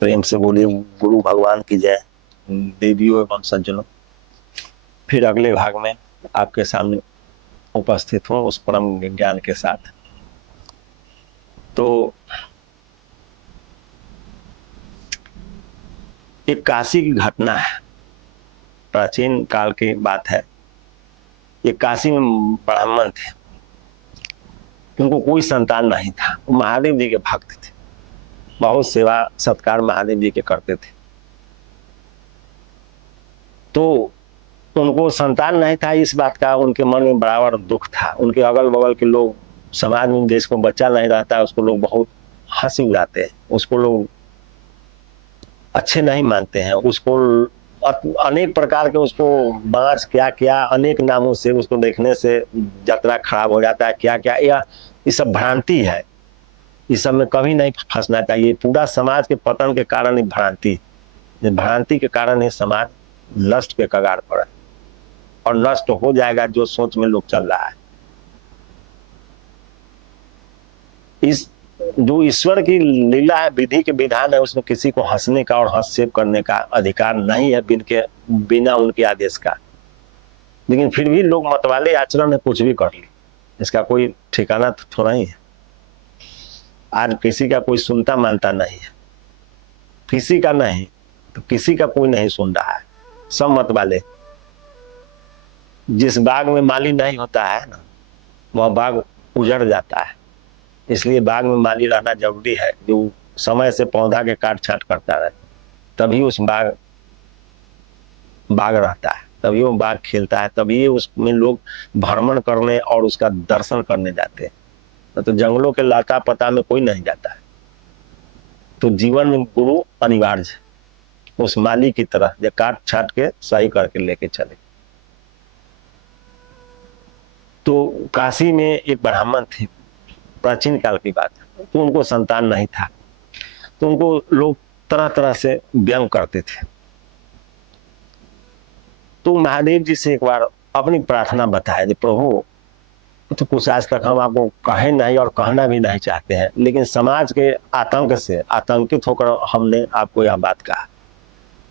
प्रेम से बोलिए गुरु भगवान की जय। देवियों एवं सज्जनों, फिर अगले भाग में आपके सामने उपस्थित हूँ उस परम ज्ञान के साथ। तो एक काशी की घटना है, प्राचीन काल की बात है। ये काशी में ब्राह्मण थे, उनको कोई संतान नहीं था। वो महादेव जी के भक्त थे, बहुत सेवा सत्कार महादेव जी के करते थे। तो उनको संतान नहीं था, इस बात का उनके मन में बराबर दुख था। उनके अगल बगल के लोग, समाज में जिसको बच्चा नहीं रहता उसको लोग बहुत हंसी उड़ाते हैं, उसको लोग अच्छे नहीं मानते हैं, उसको अनेक प्रकार के, उसको बांस क्या क्या अनेक नामों से उसको देखने से यात्रा खराब हो जाता है। क्या क्या यह ये सब भ्रांति है, इस सब में कभी नहीं फंसना चाहिए। पूरा समाज के पतन के कारण ही भ्रांति के कारण ही समाज नष्ट के कगार पर है और नष्ट हो जाएगा जो सोच में लोग चल रहा है। इस जो ईश्वर की लीला है, विधि के विधान है, उसमें किसी को हंसने का और हस्तक्षेप करने का अधिकार नहीं है बिना उनके आदेश का। लेकिन फिर भी लोग मतवाले आचरण में कुछ भी कर ले, इसका कोई ठिकाना तो थोड़ा ही है। आज किसी का कोई सुनता मानता नहीं है, किसी का नहीं तो किसी का कोई नहीं सुन रहा है, सब मतवाले। जिस बाग में माली नहीं होता है ना, वह बाग उजड़ जाता है। इसलिए बाग में माली रहना जरूरी है, जो समय से पौधा के काट छाट करता रहे, तभी उस बाग रहता है, तभी वो बाग खिलता है, तभी उसमें लोग भ्रमण करने और उसका दर्शन करने जाते हैं। तो जंगलों के लाता पता में कोई नहीं जाता है। तो जीवन में गुरु अनिवार्य है, उस माली की तरह जो काट छाट के सही करके लेके चले। तो काशी में एक ब्राह्मण थे, प्राचीन काल की बात है। तो उनको संतान नहीं था, तो उनको लोग तरह तरह से व्यंग करते थे। तो महादेव जी से एक बार अपनी प्रार्थना बताया, प्रभु तो कुछ आज तक हम आपको कहे नहीं और कहना भी नहीं चाहते हैं, लेकिन समाज के आतंक से आतंकित होकर हमने आपको यह बात कहा।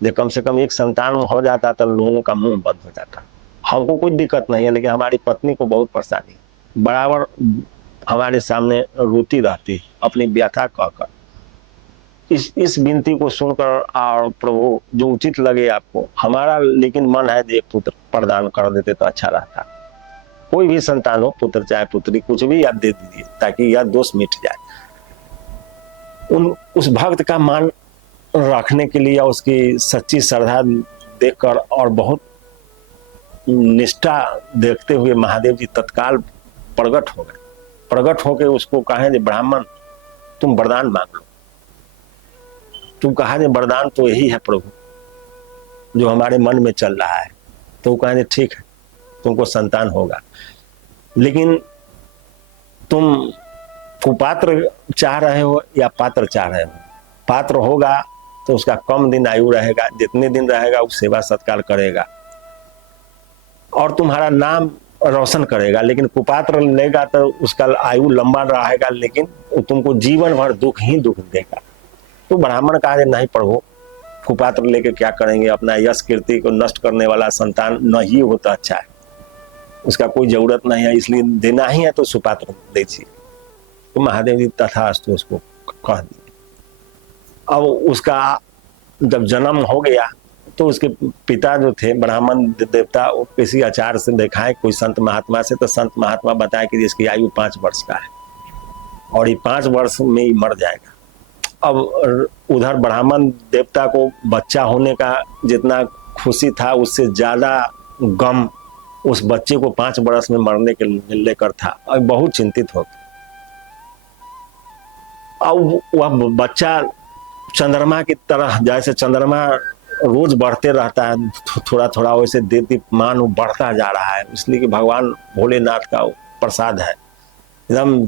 जो कम से कम एक संतान हो जाता तो लोगों का मुंह बंद हो जाता। हमको कोई दिक्कत नहीं है, लेकिन हमारी पत्नी को बहुत परेशानी, बराबर हमारे सामने रोती रहती अपनी व्यथा कहकर। इस विनती को सुनकर और प्रभु जो उचित लगे आपको, हमारा लेकिन मन है एक पुत्र प्रदान कर देते तो अच्छा रहता। कोई भी संतान हो, पुत्र चाहे पुत्री, कुछ भी आप दे दीजिए ताकि यह दोष मिट जाए। उस भक्त का मान रखने के लिए, उसकी सच्ची श्रद्धा देखकर और बहुत निष्ठा देखते हुए महादेव जी तत्काल प्रकट हो गए। प्रकट होकर उसको कहे, ब्राह्मण तुम वरदान मांग लो। तुम कहा वरदान तो यही है प्रभु जो हमारे मन में चल रहा है। तो कहे ठीक है, तुमको संतान होगा, लेकिन तुम कुपात्र चाह रहे हो या पात्र चाह रहे हो। पात्र होगा तो उसका कम दिन आयु रहेगा, जितने दिन रहेगा वो सेवा सत्कार करेगा और तुम्हारा नाम रोशन करेगा। लेकिन कुपात्र लेगा तो उसका आयु लंबा रहेगा, लेकिन वो तुमको जीवन भर दुख ही दुख देगा। तो ब्राह्मण कहा, नहीं प्रभु, कुपात्र लेके क्या करेंगे, अपना यश कीर्ति को नष्ट करने वाला संतान नहीं हो तो अच्छा है, उसका कोई जरूरत नहीं है, इसलिए देना ही है तो सुपात्र दीजिए। तो महादेव जी तथास्तु उसको कह दिए। अब उसका जब जन्म हो गया तो उसके पिता जो थे ब्राह्मण देवता, किसी आचार से दिखाए कोई संत महात्मा से, तो संत महात्मा बताए कि इसकी आयु 5 वर्ष का है और ये 5 वर्ष में ही मर जाएगा। अब उधर ब्राह्मण देवता को बच्चा होने का जितना खुशी था, उससे ज्यादा गम उस बच्चे को 5 वर्ष में मरने के लेकर था और बहुत चिंतित हो गया। अब वह बच्चा चंद्रमा की तरह, जैसे चंद्रमा रोज बढ़ते रहता है थोड़ा थोड़ा, वैसे दीप्तिमान बढ़ता जा रहा है, इसलिए कि भगवान भोलेनाथ का प्रसाद है। एकदम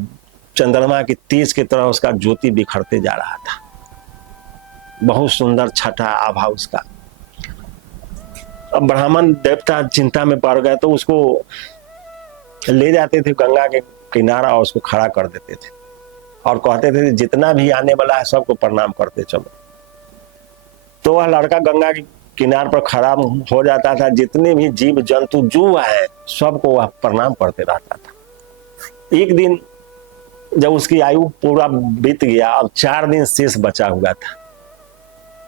चंद्रमा की तेज की तरह उसका ज्योति बिखरते जा रहा था, बहुत सुंदर छठा आभा उसका। अब ब्राह्मण देवता चिंता में पड़ गए तो उसको ले जाते थे गंगा के किनारा और उसको खड़ा कर देते थे और कहते थे जितना भी आने वाला है सबको प्रणाम करते चलो। तो वह लड़का गंगा के किनार पर खड़ा हो जाता था, जितने भी जीव जंतु जो है सबको वह प्रणाम करते रहता था। एक दिन जब उसकी आयु पूरा बीत गया, अब 4 दिन शेष बचा हुआ था,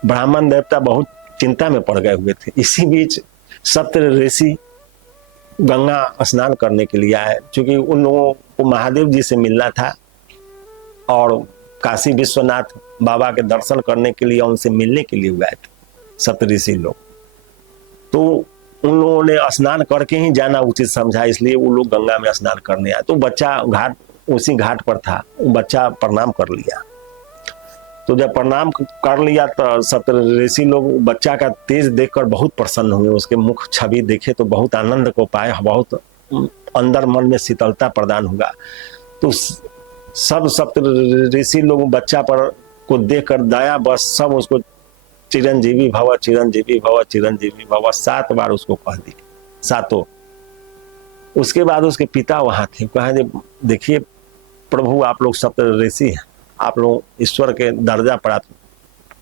ब्राह्मण देवता बहुत चिंता में पड़ गए हुए थे। इसी बीच सप्त ऋषि गंगा स्नान करने के लिए आए, क्योंकि उन लोगों को महादेव जी से मिलना था और काशी विश्वनाथ बाबा के दर्शन करने के लिए, उनसे मिलने के लिए गए थे सप्त ऋषि लोग। तो उन लोगों ने स्नान करके ही जाना उचित समझा, इसलिए वो लोग गंगा में स्नान करने आए। तो बच्चा घाट उसी घाट पर था, वो बच्चा प्रणाम कर लिया। तो जब प्रणाम कर लिया तो सप्त ऋषि लोग बच्चा का तेज देखकर बहुत प्रसन्न हुए, उसके मुख छवि देखे तो बहुत आनंद को पाए, बहुत अंदर मन में शीतलता प्रदान हुआ। तो सब सप्त ऋषि लोग बच्चा पर को देखकर दया बस सब उसको चिरंजीवी भव चिरंजीवी भव चिरंजीवी भव 7 बार उसको कह दी, सातों। उसके बाद उसके पिता वहां थे, कहे देखिए प्रभु आप लोग सप्त ऋषि हैं, आप लोग ईश्वर के दर्जा प्राप्त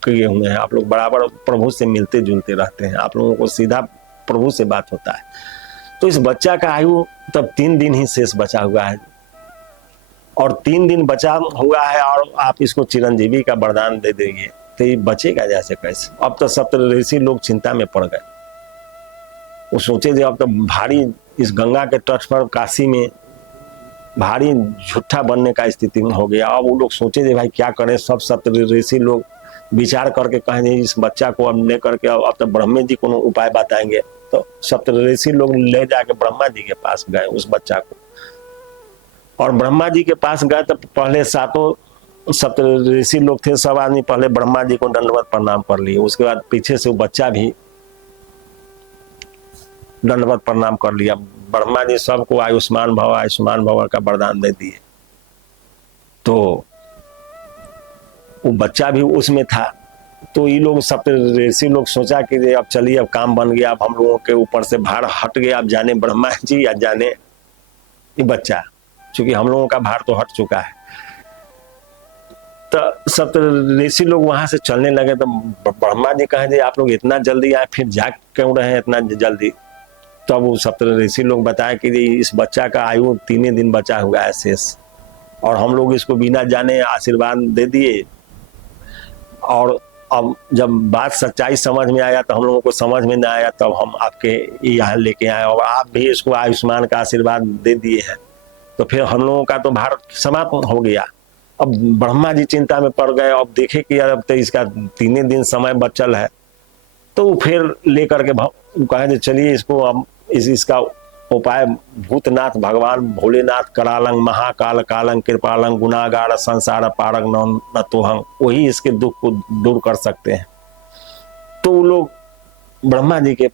किए हुए हैं, आप लोग बराबर प्रभु से मिलते जुलते रहते हैं, आप लोगों को सीधा प्रभु से बात होता है। तो इस बच्चा का आयु तब 3 दिन ही शेष बचा हुआ है, और 3 दिन बचा हुआ है और आप इसको चिरंजीवी का वरदान दे देंगे, तो ये बचेगा जैसे कैसे। अब तो सप्त ऋषि लोग चिंता में पड़ गए। वो सोचे थे अब तो भारी इस गंगा के तट पर काशी में भारी झूठा बनने का स्थिति में हो गया। अब वो लोग सोचे थे भाई क्या करें। सब सप्त ऋषि लोग विचार करके कहेंगे इस बच्चा को अब ले करके अब तो ब्रह्मा जी को उपाय बताएंगे। तो सप्त ऋषि लोग ले जाके ब्रह्मा जी के पास गए उस बच्चा को, और ब्रह्मा जी के पास गए तो पहले 7 सप्त ऋषि लोग थे, सब आदमी पहले ब्रह्मा जी को दंडवत प्रणाम कर लिए। उसके बाद पीछे से वो बच्चा भी दंडवत प्रणाम कर लिया। ब्रह्मा जी सबको आयुष्मान भव का वरदान दे दिए। तो वो बच्चा भी उसमें था। तो ये लोग सप्त ऋषि लोग सोचा कि अब चलिए अब काम बन गया, अब हम लोगों के ऊपर से भार हट गया, अब जाने ब्रह्मा जी या जाने ये बच्चा, क्योंकि हम लोगों का भार तो हट चुका है। तो सप्त ऋषि लोग वहां से चलने लगे। तो ब्रह्मा जी कहे आप लोग इतना जल्दी आए, फिर जाग क्यों रहे हैं इतना जल्दी। तब तो वो सप्त ऋषि लोग बताए कि इस बच्चा का आयु 3 दिन बचा हुआ है शेष, और हम लोग इसको बिना जाने आशीर्वाद दे दिए। और अब जब बात सच्चाई समझ में आया तो हम लोगों को समझ में ना आया, तब हम आपके यहाँ लेके आए और आप भी इसको आयुष्मान का आशीर्वाद दे दिए हैं। तो फिर हम लोगों का तो भार समाप्त हो गया। अब ब्रह्मा जी चिंता में पड़ गए, अब देखे कि अब तो इसका 3 दिन समय बचल है। तो फिर लेकर के कहे चलिए इसको अब इसका उपाय भूतनाथ भगवान भोलेनाथ करालंग महाकाल कालंग कृपालंग गुनागार संसार पारंग न तो हम वही इसके दुख को दूर कर सकते हैं। तो वो लोग ब्रह्मा जी के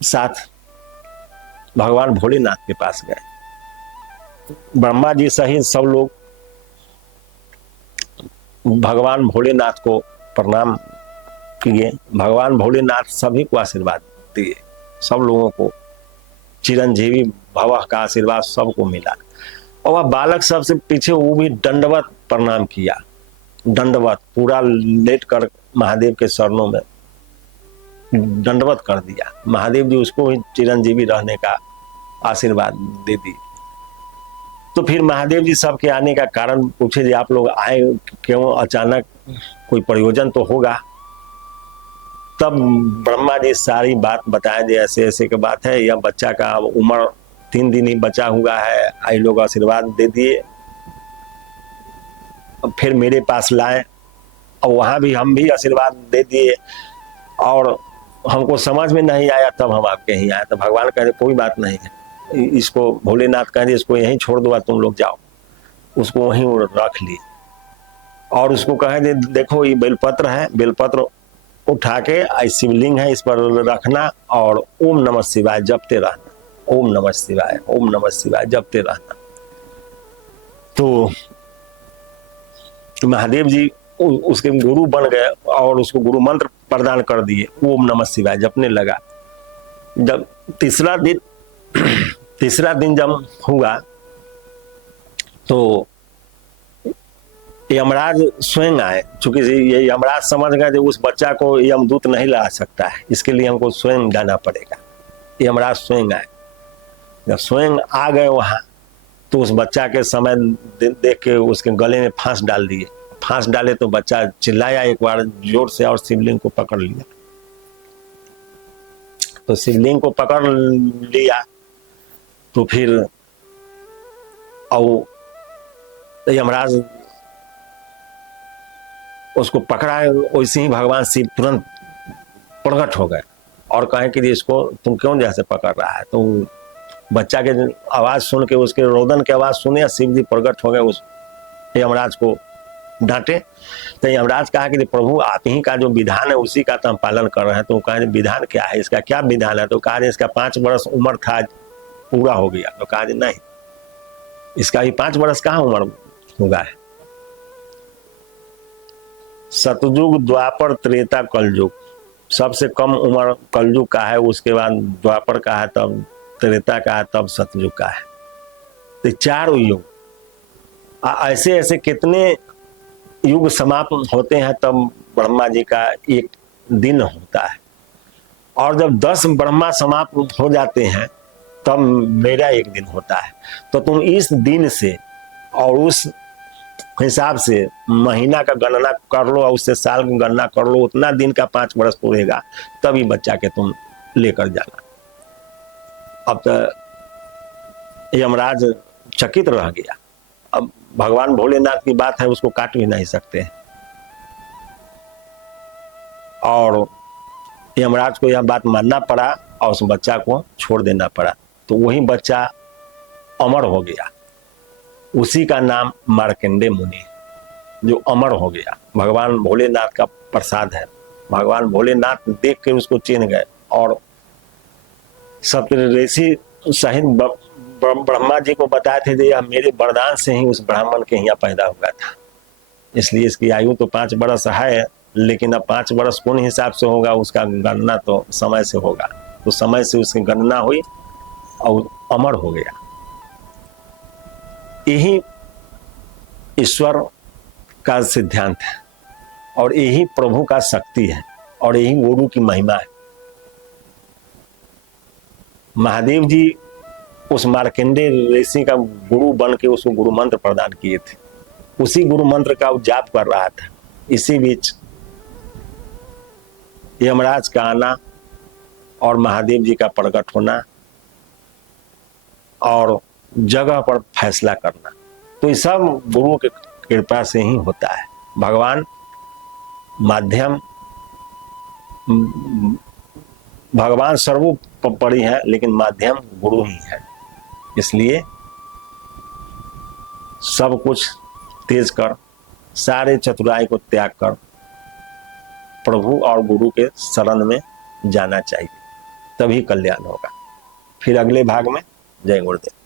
साथ भगवान भोलेनाथ के पास गए। ब्रह्मा जी सहित सब लोग भगवान भोलेनाथ को प्रणाम किए। भगवान भोलेनाथ सभी को आशीर्वाद दिए, सब लोगों को चिरंजीवी भव का आशीर्वाद सबको मिला। और वह बालक सबसे पीछे वो भी दंडवत प्रणाम किया, दंडवत पूरा लेट कर महादेव के चरणों में दंडवत कर दिया। महादेव जी उसको ही चिरंजीवी रहने का आशीर्वाद दे दी। तो फिर महादेव जी सबके आने का कारण पूछे जी आप लोग आए क्यों, अचानक कोई प्रयोजन तो होगा। तब ब्रह्मा जी सारी बात बताए दे ऐसे ऐसे की बात है, यह बच्चा का उम्र 3 दिन ही बचा हुआ है, आई लोग आशीर्वाद दे दिए। अब फिर मेरे पास लाए और वहां भी हम भी आशीर्वाद दे दिए, और हमको समझ में नहीं आया तब हम आपके यहीं आए। तो भगवान कहे कोई बात नहीं है, इसको भोलेनाथ कहे इसको यहीं छोड़ दो, तुम लोग जाओ। उसको वहीं रख ली और उसको कहे देखो ये बेलपत्र है, बेलपत्र उठा के शिवलिंग है इस पर रखना और ओम नमः शिवाय जपते रहना, ओम नमः शिवाय, ओम नमः शिवाय जपते रहना। तो महादेव जी उसके गुरु बन गए और उसको गुरु मंत्र प्रदान कर दिए, ओम नमः शिवाय जपने लगा। जब तीसरा दिन जब हुआ तो यमराज स्वयं आए, चूंकि ये यमराज समझ गए कि उस बच्चा को यमदूत नहीं ला सकता है, इसके लिए हमको स्वयं जाना पड़ेगा। यमराज स्वयं आए, जब स्वयं आ गए वहां तो उस बच्चा के समय देख के उसके गले में फांस डाल दिए। फांस डाले तो बच्चा चिल्लाया एक बार जोर से और शिवलिंग को पकड़ लिया। तो शिवलिंग को पकड़ लिया तो फिर और यमराज उसको पकड़ा, वैसे ही भगवान शिव तुरंत प्रकट हो गए और कहे कि इसको तुम क्यों जैसे पकड़ रहा है। तो बच्चा के आवाज सुन के, उसके रोदन की आवाज सुने, शिव जी प्रकट हो गए, उस यमराज को डांटे। तो यमराज कहा कि प्रभु आप ही का जो विधान है उसी का तो हम पालन कर रहे हैं। तो कहा विधान क्या है, इसका क्या विधान है। तो कहा इसका 5 वर्ष उम्र था, पूरा हो गया। तो कहा नहीं, इसका ही 5 वर्ष कहाँ उम्र होगा है। सतयुग, द्वापर, त्रेता, कलयुग, सबसे कम उम्र कलयुग का है, उसके बाद द्वापर का है, तब त्रेता का है, तब सतयुग का है। तो 4 युग, ऐसे ऐसे कितने युग समाप्त होते हैं तब ब्रह्मा जी का एक दिन होता है। और जब 10 ब्रह्मा समाप्त हो जाते हैं तब मेरा एक दिन होता है। तो तुम इस दिन से और उस हिसाब से महीना का गणना कर लो और उससे साल की गणना कर लो, उतना दिन का 5 वर्ष पूरेगा, तभी बच्चा के तुम लेकर जाना। अब तो यमराज चकित रह गया। अब भगवान भोलेनाथ की बात है, उसको काट भी नहीं सकते और यमराज को यह बात मानना पड़ा और उस बच्चा को छोड़ देना पड़ा। तो वही बच्चा अमर हो गया, उसी का नाम मार्कंडेय मुनि, जो अमर हो गया। भगवान भोलेनाथ का प्रसाद है। भगवान भोलेनाथ देख के उसको चिन्ह गए और सप्तऋषि सहित ब्रह्मा जी को बताए थे कि यह मेरे वरदान से ही उस ब्राह्मण के यहाँ पैदा हुआ था, इसलिए इसकी आयु तो 5 वर्ष है, लेकिन अब 5 वर्ष कौन हिसाब से होगा, उसका गणना तो समय से होगा। तो समय से उसकी गणना हुई और अमर हो गया। यही ईश्वर का सिद्धांत है और यही प्रभु का शक्ति है और यही गुरु की महिमा है। महादेव जी उस मार्कंडेय ऋषि का गुरु बन के उसको गुरु मंत्र प्रदान किए थे। उसी गुरु मंत्र का वो जाप कर रहा था। इसी बीच यमराज का आना और महादेव जी का प्रकट होना और जगह पर फैसला करना, तो ये सब गुरु की कृपा से ही होता है। भगवान माध्यम, भगवान सर्वोपरि है लेकिन माध्यम गुरु ही है। इसलिए सब कुछ तेज कर, सारे चतुराई को त्याग कर प्रभु और गुरु के शरण में जाना चाहिए, तभी कल्याण होगा। फिर अगले भाग में जय गुरुदेव।